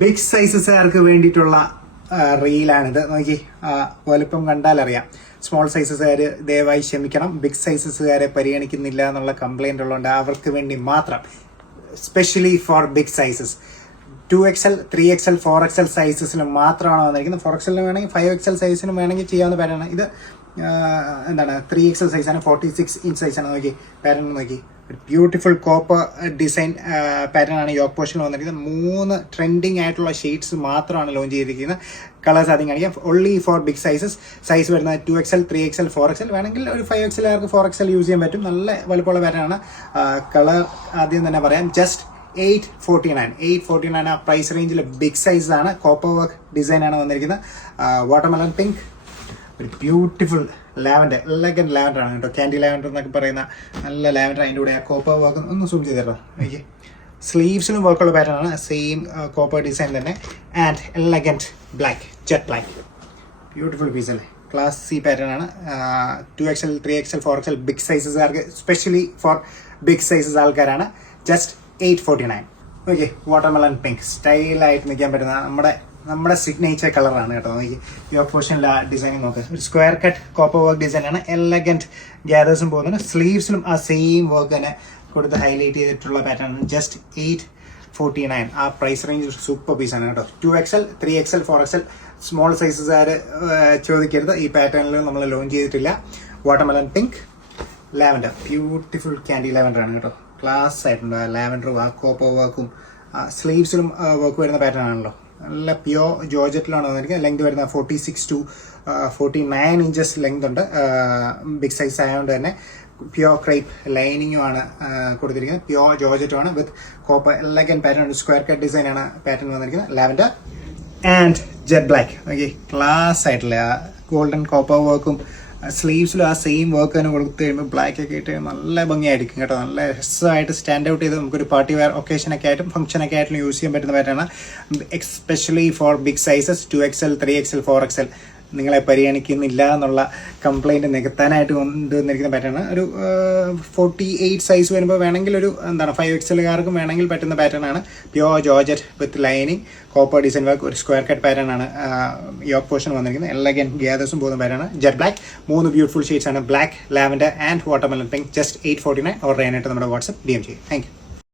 Big സൈസസുകാർക്ക് വേണ്ടിയിട്ടുള്ള റീലാണിത്. നോക്കി, വലുപ്പം കണ്ടാലറിയാം. സ്മോൾ സൈസസുകാർ ദയവായി ക്ഷമിക്കണം, ബിഗ് സൈസസുകാരെ പരിഗണിക്കുന്നില്ല എന്നുള്ള കംപ്ലൈന്റ് ഉള്ളതുകൊണ്ട് അവർക്ക് വേണ്ടി മാത്രം, specially for big sizes 2XL, 3XL, 4XL സൈസസിന് മാത്രമാണ് വന്നിരിക്കുന്നത്. 4XL വേണമെങ്കിൽ 5XL സൈസിനും വേണമെങ്കിൽ ചെയ്യാവുന്ന പാറ്റേൺ. ഇത് എന്താണ് 3XL സൈസാണ്, 46 ഇഞ്ച് സൈസാണ്. നോക്കി പാറ്റേൺ നോക്കി, ഒരു ബ്യൂട്ടിഫുൾ കോപ്പർ ഡിസൈൻ പാറ്റേൺ ആണ് യോക്ക് പോർഷനിൽ വന്നിരിക്കുന്നത്. 3 ട്രെൻഡിങ് ആയിട്ടുള്ള ഷെയ്ഡ്സ് മാത്രമാണ് ലോഞ്ച് ചെയ്തിരിക്കുന്നത്. കളേഴ്സ് ആദ്യം കാണിക്കാം. ഒൺലി ഫോർ ബിഗ് സൈസ് വരുന്നത് 2XL, 3XL, 4XL വേണമെങ്കിൽ ഒരു 5XL ആർക്ക് 4XL യൂസ് ചെയ്യാൻ പറ്റും. നല്ല വലുപ്പമുള്ള പാറ്റേൺ ആണ്. കളർ ആദ്യം തന്നെ പറയാം, ജസ്റ്റ് 849 ആ പ്രൈസ് റേഞ്ചിൽ ബിഗ് സൈസ് ആണ്. കോപ്പർ വർക്ക് ഡിസൈൻ ആണ് വന്നിരിക്കുന്നത്. വാട്ടർമെലൺ പിങ്ക്, ഒരു ബ്യൂട്ടിഫുൾ ലാവൻഡർ, എലഗന്റ് ലാവൻഡർ ആണ് കേട്ടോ. ക്യാൻഡി ലാവൻഡർ എന്നൊക്കെ പറയുന്ന നല്ല ലാവൻഡർ. അതിൻ്റെ കൂടെ ആ കോപ്പർ വർക്ക് ഒന്ന് സൂം ചെയ്തോ. ഓക്കെ, സ്ലീവ്സിലും വർക്കുള്ള പാറ്റേൺ ആണ്, സെയിം കോപ്പർ ഡിസൈൻ തന്നെ. And elegant black, jet black, beautiful piece അല്ലേ. ക്ലാസ് സി പാറ്റേൺ ആണ്. 2XL, 3XL, 4XL ബിഗ് സൈസസുകാർക്ക്, സ്പെഷ്യലി ഫോർ ബിഗ് സൈസസ് ആൾക്കാരാണ്. ജസ്റ്റ് 849. ഓക്കെ, വാട്ടർമെലൺ പിങ്ക്, സ്റ്റൈലായിട്ട് നിൽക്കാൻ പറ്റുന്ന നമ്മുടെ സിഗ്നേച്ചർ കളറാണ് കേട്ടോ. നോക്കി, യോക്ക് പോർഷനിൽ ആ ഡിസൈനിങ് നോക്ക്. ഒരു സ്ക്വയർ കട്ട് കോപ്പർ വർക്ക് ഡിസൈനാണ്. എലഗന്റ് ഗ്യാദേഴ്സും പോകുന്നുണ്ട്. സ്ലീവ്സിലും ആ സെയിം വർക്ക് തന്നെ കൊടുത്ത് ഹൈലൈറ്റ് ചെയ്തിട്ടുള്ള പാറ്റേൺ ആണ്. ജസ്റ്റ് 849 ആ പ്രൈസ് റേഞ്ച് സൂപ്പർ പീസാണ് കേട്ടോ. 2XL, 3XL, 4XL സ്മോൾ സൈസസുകാർ ചോദിക്കരുത്, ഈ പാറ്റേണിൽ നമ്മൾ ലോഞ്ച് ചെയ്തിട്ടില്ല. Watermelon pink, lavender, beautiful candy lavender ആണ് കേട്ടോ. ക്ലാസ് ആയിട്ടുണ്ട്. ലാവൻഡറും ആ കോപ്പർ വർക്കും സ്ലീവ്സിലും വർക്ക് വരുന്ന പാറ്റേൺ ആണല്ലോ. നല്ല പ്യോർ ജോർജറ്റിലാണ് വന്നിരിക്കുന്നത്. ലെങ്ത് വരുന്ന 46 to 49 ഇഞ്ചസ് ലെങ്ത് ഉണ്ട്. ബിഗ് സൈസ് ആയതുകൊണ്ട് തന്നെ പ്യോർ ക്രൈപ്പ് ലൈനിങ്ങുമാണ് കൊടുത്തിരിക്കുന്നത്. പ്യോർ ജോർജറ്റുമാണ് with copper elegant pattern. Square cut design ആണ് പാറ്റേൺ വന്നിരിക്കുന്നത്. Lavender and jet black. Okay, class ആയിട്ടുള്ള ഗോൾഡൻ കോപ്പർ വർക്കും സ്ലീവ്സിലും ആ സെയിം വർക്ക് തന്നെ കൊടുത്തു കഴിയുമ്പോൾ ബ്ലാക്ക് ഒക്കെ ഇട്ട് നല്ല ഭംഗിയായിരിക്കും കേട്ടോ. നല്ല രസമായിട്ട് സ്റ്റാൻഡ് ഔട്ട് ചെയ്ത് നമുക്കൊരു പാർട്ടി വെയർ ഒക്കേഷനൊക്കെ ആയിട്ടും ഫംഗ്ഷനൊക്കെ ആയിട്ടും യൂസ് ചെയ്യാൻ പറ്റുന്ന pattern. Especially for big sizes 2XL, 3XL, 4XL നിങ്ങളെ പരിഗണിക്കുന്നില്ല എന്നുള്ള കംപ്ലൈൻറ്റ് നികത്താനായിട്ട് കൊണ്ടുവന്നിരിക്കുന്ന പാറ്റേൺ. ഒരു 48 സൈസ് വരുമ്പോൾ വേണമെങ്കിൽ ഒരു 5XLകാർക്കും വേണമെങ്കിൽ പറ്റുന്ന പാറ്റേൺ ആണ്. Pure georgette with lining, copper design work, ഒരു സ്ക്വയർ കട്ട് പാറ്റേൺ ആണ് യോക്ക് പോർഷൻ വന്നിരിക്കുന്നത്. എലഗന്റ് ഗ്യാദേഴ്സും പോകുന്ന pattern. Jet black, 3 beautiful shades ആണ്. Black, lavender and watermelon pink. Just 849. Order ചെയ്യാനായിട്ട് നമ്മുടെ വാട്സ്ആപ്പ് DM ചെയ്യും. Thank U.